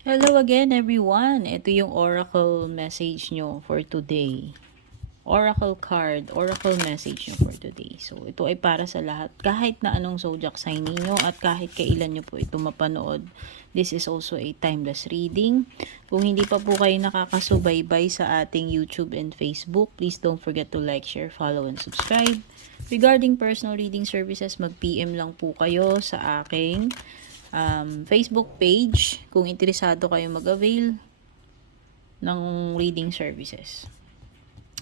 Hello again everyone. Ito yung oracle message nyo for today. Oracle card, oracle message nyo for today. So ito ay para sa lahat. Kahit na anong zodiac sign ninyo at kahit kailan nyo po ito mapanood. This is also a timeless reading. Kung hindi pa po kayo nakakasubaybay sa ating YouTube and Facebook, please don't forget to like, share, follow, and subscribe. Regarding personal reading services, mag-PM lang po kayo sa aking Facebook page kung interesado kayo mag-avail ng reading services.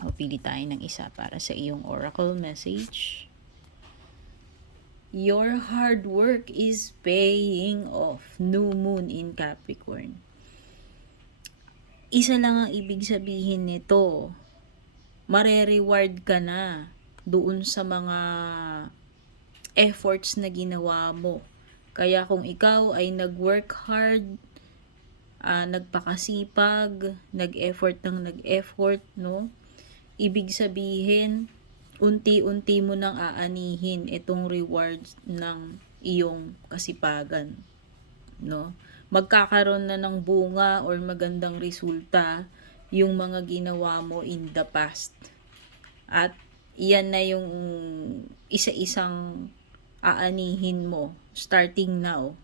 O pili tayo ng isa para sa iyong oracle message. Your hard work is paying off. New moon in Capricorn. Isa lang ang ibig sabihin nito. Mare-reward ka na doon sa mga efforts na ginawa mo. Kaya kung ikaw ay nag-work hard, nagpakasipag, nag-effort ng nag-effort, no? Ibig sabihin, unti-unti mo nang aanihin itong rewards ng iyong kasipagan, no? Magkakaroon na ng bunga or magandang resulta yung mga ginawa mo in the past. At iyan na yung isa-isang aanihin mo starting now.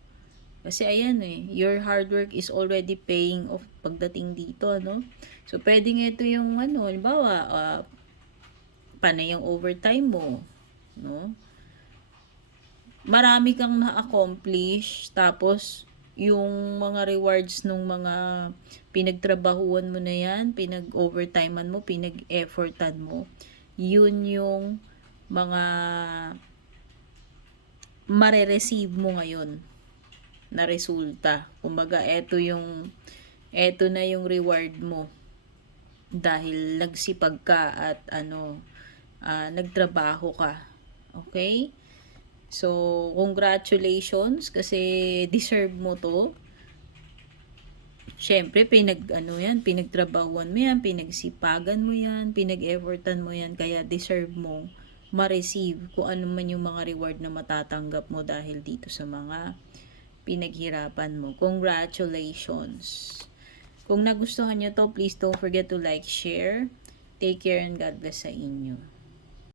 Kasi ayan your hard work is already paying off pagdating dito, no? So, pwedeng ito yung halimbawa, panay yung overtime mo, no? Marami kang na-accomplish, tapos yung mga rewards nung mga pinagtrabahuan mo na yan, pinag-overtimean mo, pinag-effortan mo, yun yung mga mare-receive mo ngayon na resulta. Kumbaga, eto na yung reward mo dahil nagsipag ka at nagtrabaho ka. Okay? So, congratulations kasi deserve mo to. Syempre, pinagtrabahuan mo yan, pinagsipagan mo yan, pinag-effortan mo yan, kaya deserve mo ma-receive kung ano man yung mga reward na matatanggap mo dahil dito sa mga pinaghirapan mo. Congratulations! Kung nagustuhan nyo to, please don't forget to like, share. Take care and God bless sa inyo.